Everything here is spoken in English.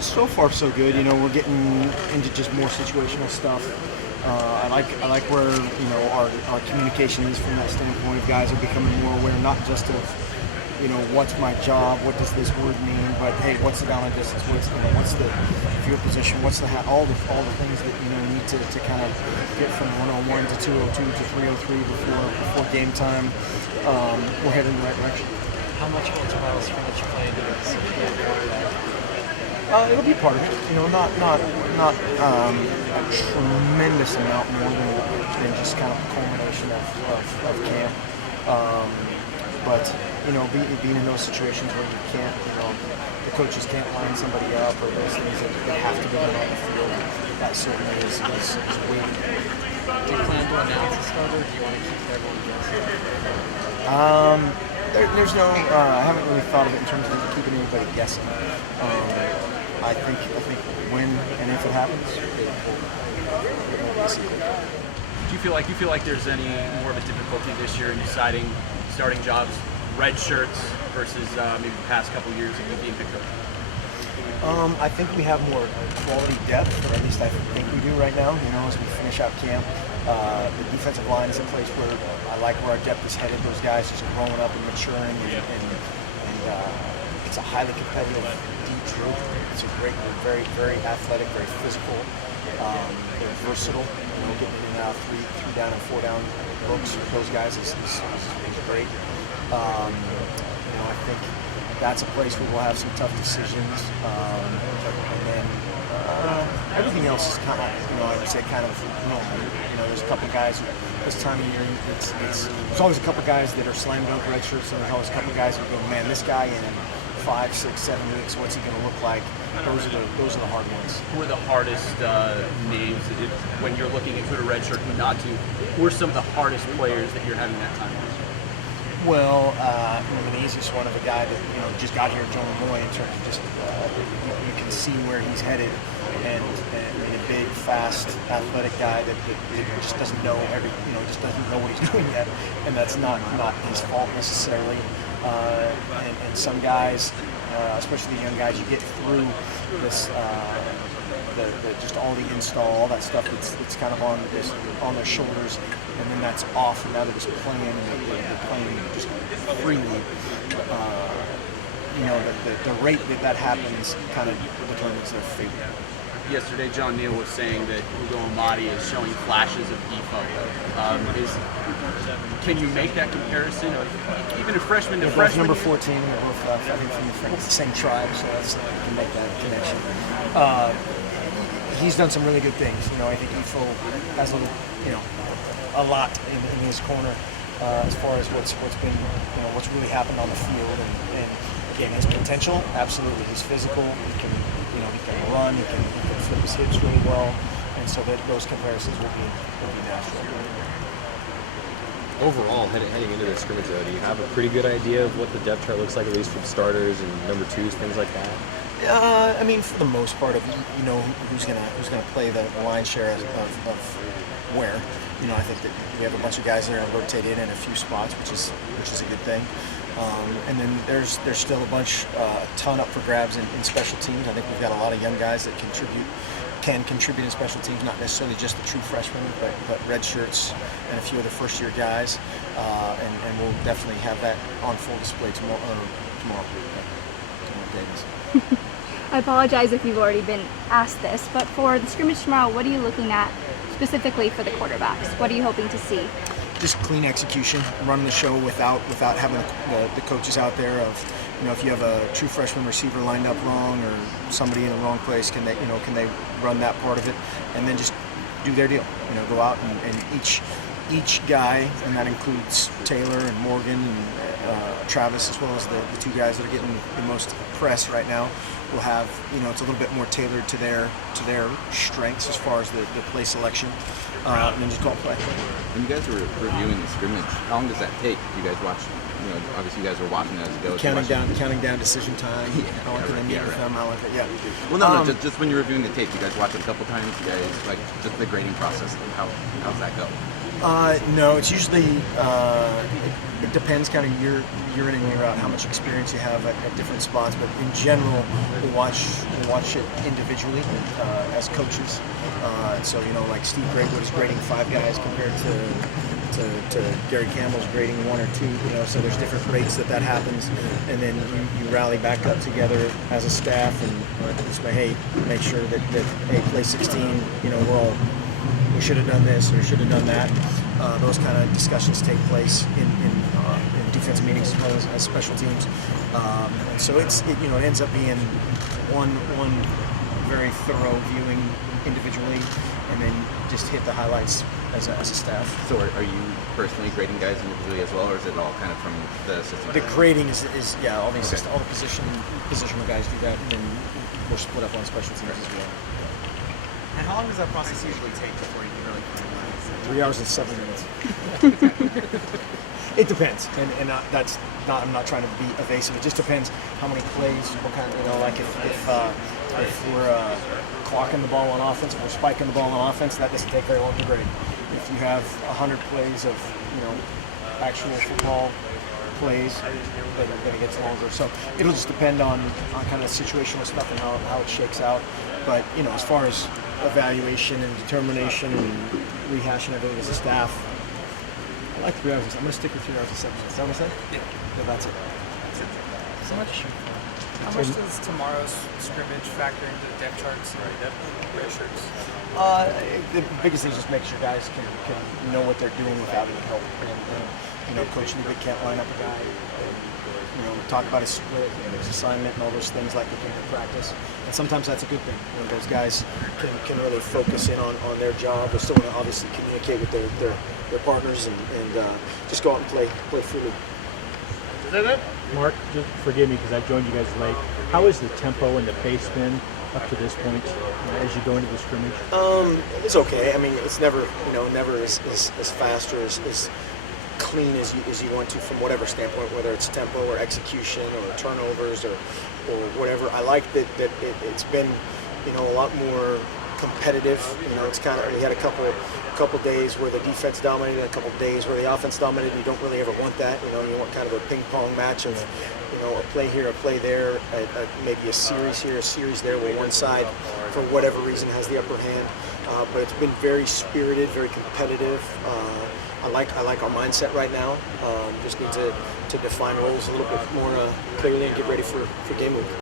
So far so good. We're getting into just more situational stuff. I like where our communication is from that standpoint. Of guys are becoming more aware, not just of what's my job, what does this word mean, but hey, what's the down and distance, what's the field position, what's the all the things that need to kind of get from 101 to 202 to 303 before game time. We're heading in the right direction. How much will tomorrow's scrimmage play into this? It'll be part of it. Not a tremendous amount more than just kind of a culmination of camp. But being in those situations where you can't, the coaches can't line somebody up or those things that have to be done on the field, that certainly is weighty. Do you plan to announce a starter, or do you want to keep everyone guessing? There's no. I haven't really thought of it in terms of keeping anybody guessing. I think when and if it happens, it won't be a secret. Do you feel like there's any more of a difficulty this year in deciding starting jobs, red shirts versus maybe the past couple of years of you being picked up? I think we have more quality depth, or at least I think we do right now. As we finish out camp, the defensive line is a place where I like where our depth is headed. Those guys just growing up and maturing, and it's a highly competitive deep group. It's a great, very, very athletic, very physical. They're versatile. Getting in and out of three down and four down looks with those guys is great. I think that's a place where we'll have some tough decisions, and then everything else is kind of, I would say, kind of normal. There's a couple guys this time of year. There's always a couple guys that are slam dunk red shirts, and there's always a couple guys that go, man, this guy in 5, 6, 7 weeks, what's he going to look like? Those are the hard ones. Who are the hardest names when you're looking at who to redshirt, who not to? Who are some of the hardest players that you're having that time with? Well, the easiest one of a guy that just got here, Joe Moy, in terms of just you can see where he's headed, and a big, fast, athletic guy that just doesn't know just doesn't know what he's doing yet, and that's not his fault necessarily. And some guys, especially the young guys, you get through this. Just all the install, all that stuff that's kind of on their shoulders, and then that's off, and now they're just playing, and they're playing just freely. The rate that happens kind of determines their fate. Yesterday, John Neal was saying that Ugo Amadi is showing flashes of defo. Can you make that comparison? Even a freshman to freshman? Number 14, they're both, I think, from the same tribe, so you can make that connection. He's done some really good things. I think Ifo has a lot in his corner as far as what's been, what's really happened on the field, and again, his potential, absolutely. He's physical. He can run. He can flip his hips really well, and so those comparisons will be natural. Overall, heading into the scrimmage, though, do you have a pretty good idea of what the depth chart looks like, at least from starters and number twos, things like that? For the most part, who's gonna play the lion's share of where. I think that we have a bunch of guys that are gonna rotate in a few spots, which is a good thing. And then there's still a ton up for grabs in special teams. I think we've got a lot of young guys that can contribute in special teams, not necessarily just the true freshmen, but red shirts and a few other first-year guys. And we'll definitely have that on full display tomorrow. I apologize if you've already been asked this, but for the scrimmage tomorrow, what are you looking at specifically for the quarterbacks? What are you hoping to see? Just clean execution, running the show without having the coaches out there of, if you have a true freshman receiver lined up wrong or somebody in the wrong place, can they run that part of it, and then just do their deal. Go out and each guy, and that includes Taylor and Morgan and Travis, as well as the two guys that are getting the most press right now, will have, it's a little bit more tailored to their strengths as far as the play selection, and then just go and play. When you guys were reviewing the scrimmage, how long does that take? You guys watch, obviously you guys were watching it as it goes. Counting down decision time. How long can I meet with them? How long can, yeah. Well, no, just when you're reviewing the tape, you guys watch it a couple times. You guys, like, just the grading process. How's that go? No, it's usually it depends kind of year in and year out how much experience you have at different spots. But in general, we'll watch it individually as coaches. So like Steve Greatwood is grading 5 guys compared to Gary Campbell's grading 1 or 2. So there's different rates that happens, and then you rally back up together as a staff and this way, hey, make sure that hey, play 16. We should have done this or should have done that. Those kind of discussions take place in defense meetings as well as special teams. And so it ends up being one very thorough viewing individually, and then just hit the highlights as a staff. So are you personally grading guys individually as well, or is it all kind of from the system? The grading is all the assistant, all the positional guys do that, and then we're split up on special teams as well. And how long does that process usually take before you can really finalize? 3 hours and 7 minutes. It depends, and that's not. I'm not trying to be evasive. It just depends how many plays, what kind of, like if we're clocking the ball on offense, if we're spiking the ball on offense, that doesn't take very long to grade. If you have 100 plays of actual football plays, then it gets longer. So it'll just depend on kind of situational stuff and how it shakes out. But as far as evaluation and determination and rehashing everything as a staff, I like 3 hours. I'm going to stick with 3 hours and 7 minutes. Is that what I said? Yeah, that's it. So much. How much does tomorrow's scrimmage factor into the depth charts or red shirts? The biggest thing is just make sure guys can know what they're doing without any help. And Coach Lubick can't line up a guy and talk about his split and his assignment and all those things like they can in practice. And sometimes that's a good thing. Those guys can really focus in on their job. They still want to obviously communicate with their partners and just go out and play freely. Mark, just forgive me because I joined you guys late. How has the tempo and the pace been up to this point as you go into the scrimmage? It's okay. I mean, it's never as fast or as clean as you want to from whatever standpoint, whether it's tempo or execution or turnovers or whatever. I like that it's been a lot more competitive. It's kind of, we had a couple days where the defense dominated, a couple days where the offense dominated. You don't really ever want that. You want kind of a ping pong match of a play here, a play there, maybe a series here, a series there, where one side for whatever reason has the upper hand. But it's been very spirited, very competitive. I like our mindset right now. Just need to define roles a little bit more clearly and get ready for game week.